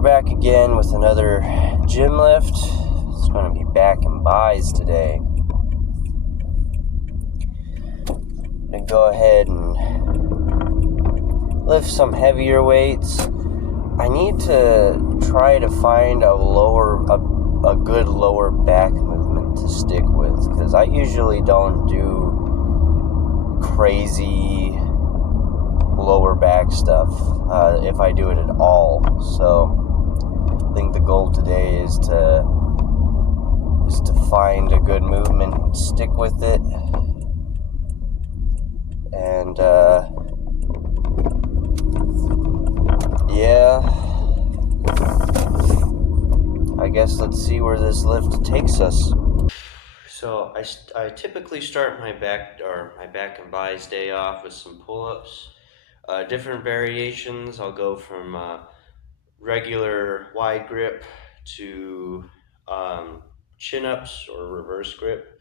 we're back again with another gym lift. It's going to be back and buys today. I'm going to go ahead and lift some heavier weights. I need to try to find a good lower back movement to stick with, because I usually don't do crazy lower back stuff if I do it at all. So I think the goal today is to find a good movement and stick with it, and I guess let's see where this lift takes us. So I typically start my back and buys day off with some pull-ups. Different variations. I'll go from regular wide grip to chin-ups or reverse grip,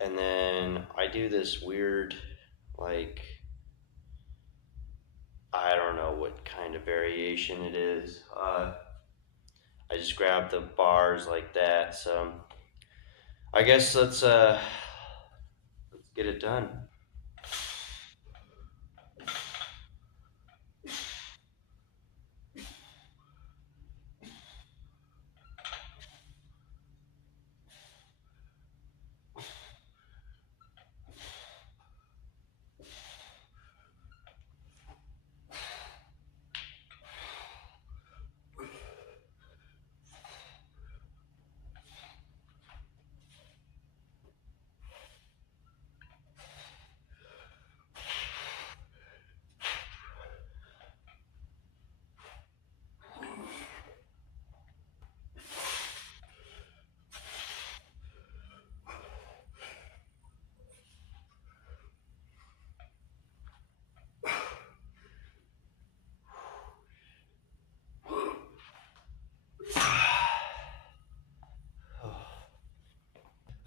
and then I do this weird, like, I don't know what kind of variation it is. I just grab the bars like that. So I guess let's get it done.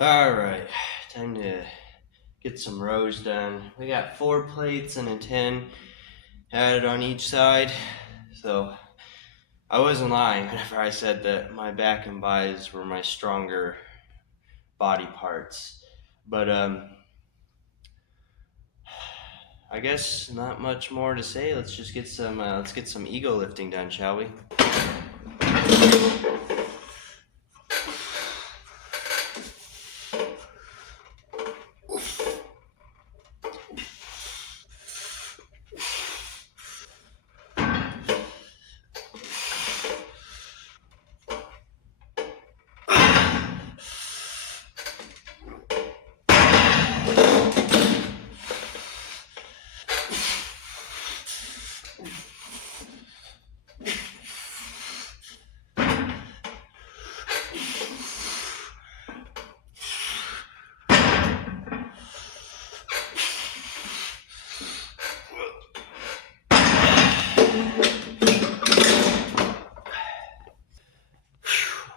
Alright, time to get some rows done. We got 4 plates and a 10 added on each side. So I wasn't lying whenever I said that my back and buys were my stronger body parts. But I guess not much more to say. Let's just get some ego lifting done, shall we?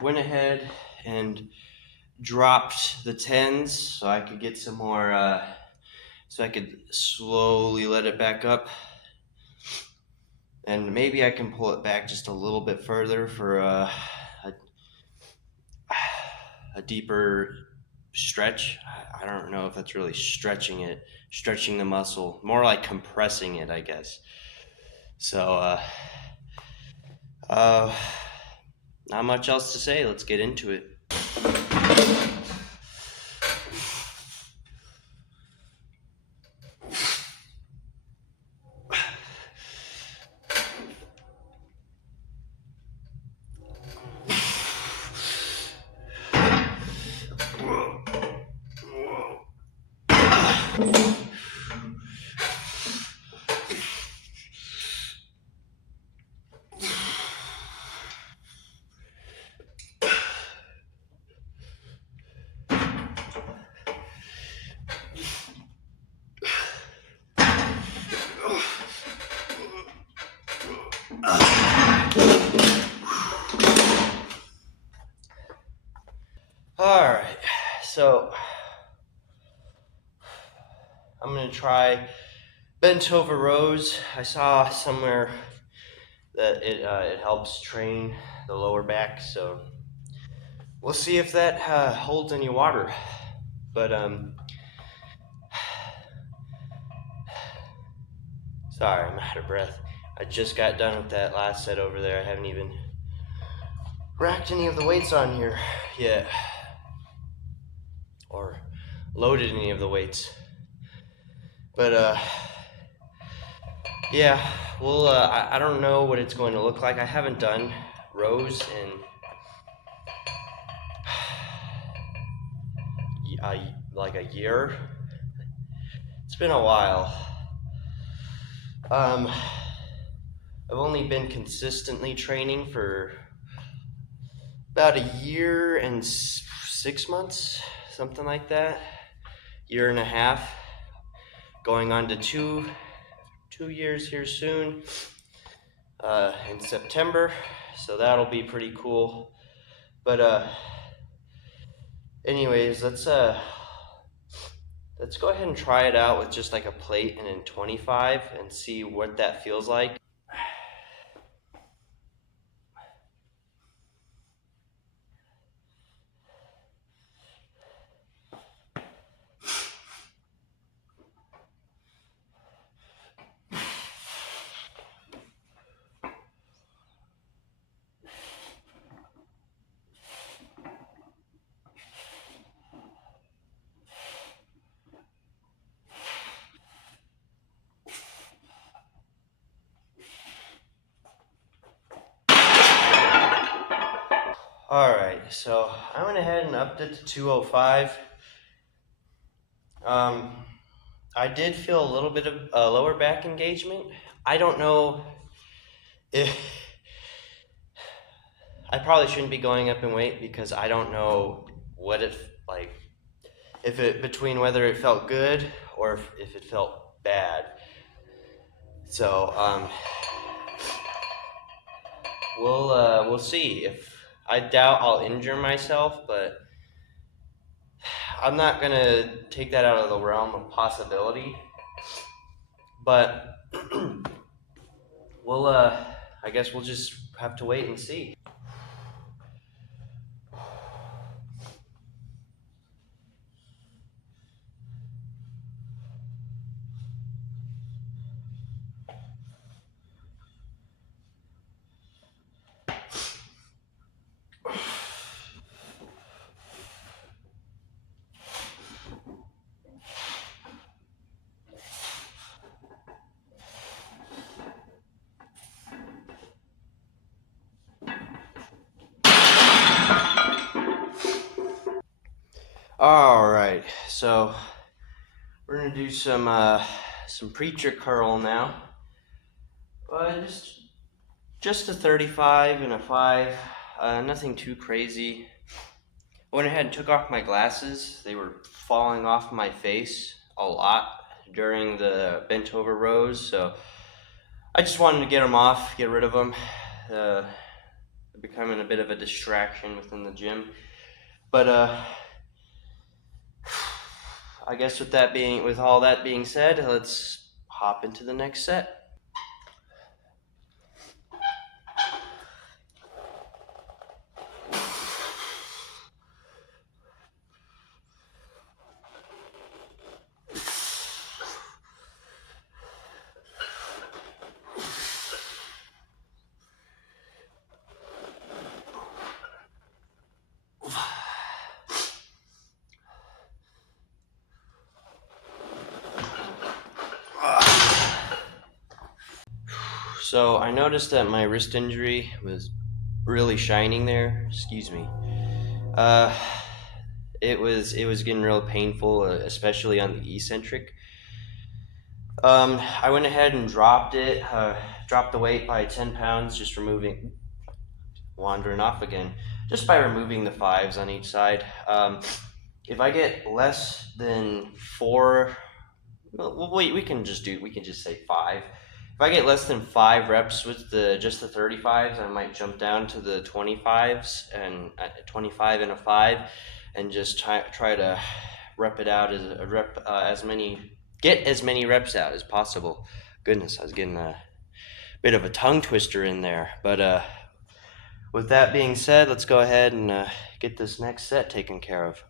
Went ahead and dropped the 10s so I could get some more, so I could slowly let it back up. And maybe I can pull it back just a little bit further for a deeper stretch. I don't know if that's really stretching the muscle, more like compressing it, I guess. So, not much else to say. Let's get into it. Alright, so I'm going to try bent over rows. I saw somewhere that it helps train the lower back. So we'll see if that holds any water. But sorry, I'm out of breath. I just got done with that last set over there. I haven't even racked any of the weights on here yet, or loaded any of the weights. But yeah, well, I don't know what it's going to look like. I haven't done rows in like a year. It's been a while. I've only been consistently training for about a year and 6 months, something like that. Year and a half, going on to 2 years here soon, in September. So that'll be pretty cool. But anyways, let's go ahead and try it out with just like a plate and then 25 and see what that feels like. Alright, so I went ahead and upped it to 205. I did feel a little bit of lower back engagement. I don't know if I probably shouldn't be going up in weight because I don't know what it like, if it between whether it felt good or if it felt bad. So we'll see. If I doubt I'll injure myself, but I'm not gonna take that out of the realm of possibility. But we'll I guess we'll just have to wait and see. All right, so we're gonna do some preacher curl now. Just a 35 and a 5, nothing too crazy. I went ahead and took off my glasses. They were falling off my face a lot during the bent over rows, so I just wanted to get them off, get rid of them. Becoming a bit of a distraction within the gym. But I guess with all that being said, let's hop into the next set. So I noticed that my wrist injury was really shining there. Excuse me. It was getting real painful, especially on the eccentric. I went ahead and dropped the weight by 10 pounds, wandering off again, just by removing the fives on each side. If I get less than 4, well, we can just say 5. If I get less than 5 reps with just the 35s, I might jump down to the 25s and 25 and a 5, and just try to rep it out get as many reps out as possible. Goodness, I was getting bit of a tongue twister in there. But with that being said, let's go ahead and get this next set taken care of.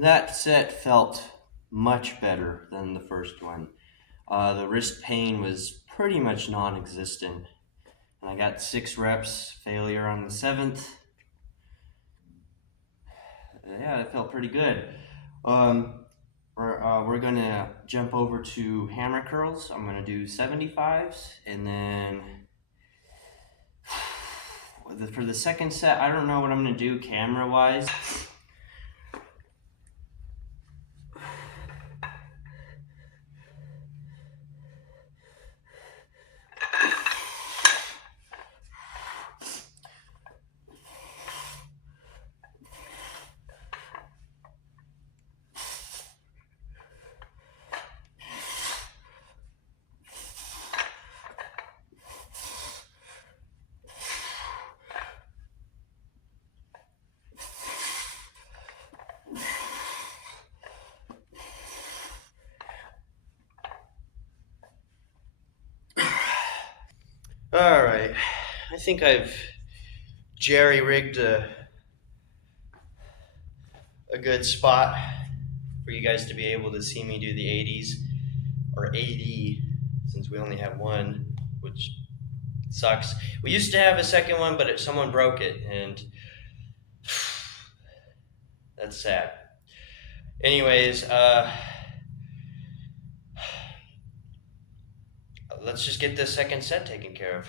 That set felt much better than the first one. The wrist pain was pretty much non-existent, and I got 6 reps, failure on the 7th. Yeah, that felt pretty good. We're gonna jump over to hammer curls. I'm gonna do 75s, and then for the second set, I don't know what I'm gonna do camera-wise. All right, I think I've jerry-rigged a good spot for you guys to be able to see me do the 80s, or 80, since we only have one, which sucks. We used to have a second one, but someone broke it, and that's sad. Anyways, let's just get this second set taken care of.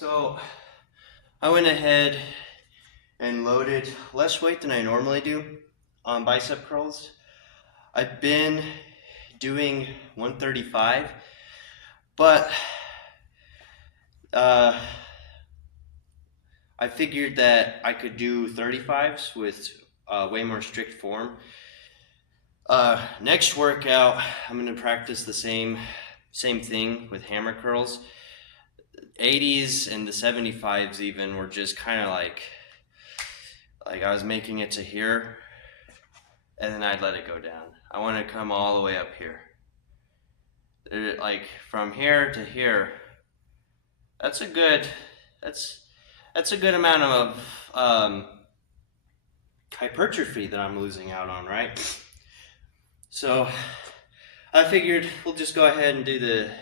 So I went ahead and loaded less weight than I normally do on bicep curls. I've been doing 135, but I figured that I could do 35s with way more strict form. Next workout, I'm gonna practice the same thing with hammer curls. 80s and the 75s even were just kind of like I was making it to here, and then I'd let it go down. I want to come all the way up here. Like from here to here. That's a good amount of hypertrophy that I'm losing out on, right? So I figured we'll just go ahead and do the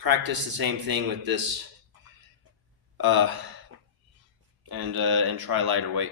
practice the same thing with this, and try lighter weight.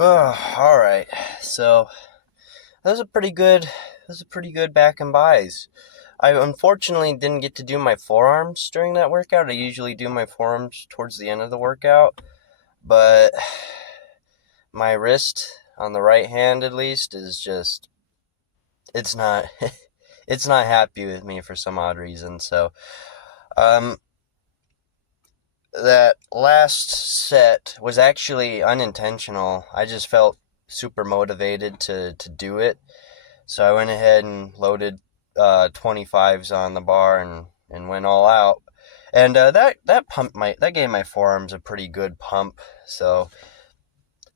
All right. So that was a pretty good. That was a pretty good back and buys. I unfortunately didn't get to do my forearms during that workout. I usually do my forearms towards the end of the workout, but my wrist on the right hand, at least, is just it's not it's not happy with me for some odd reason. So, um, that last set was actually unintentional. I just felt super motivated to do it. So I went ahead and loaded 25s on the bar and went all out. And that gave my forearms a pretty good pump. So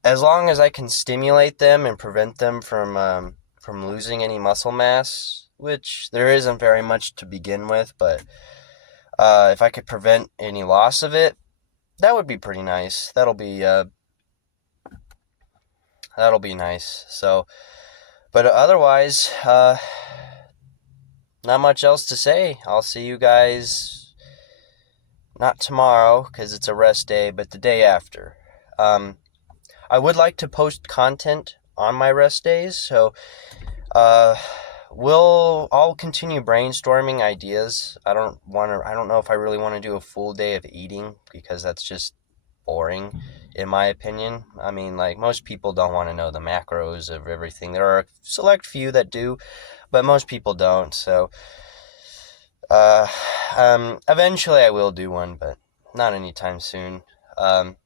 as long as I can stimulate them and prevent them from losing any muscle mass, which there isn't very much to begin with, but if I could prevent any loss of it, that would be pretty nice. That'll be nice. So, but otherwise, not much else to say. I'll see you guys not tomorrow because it's a rest day, but the day after. I would like to post content on my rest days, so uh, I'll continue brainstorming ideas. I don't know if I really want to do a full day of eating because that's just boring, in my opinion. I mean, like, most people don't want to know the macros of everything. There are a select few that do, but most people don't. So, uh, eventually I will do one, but not anytime soon. Um,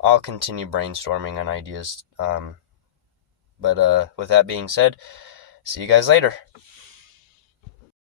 I'll continue brainstorming on ideas. But with that being said, see you guys later.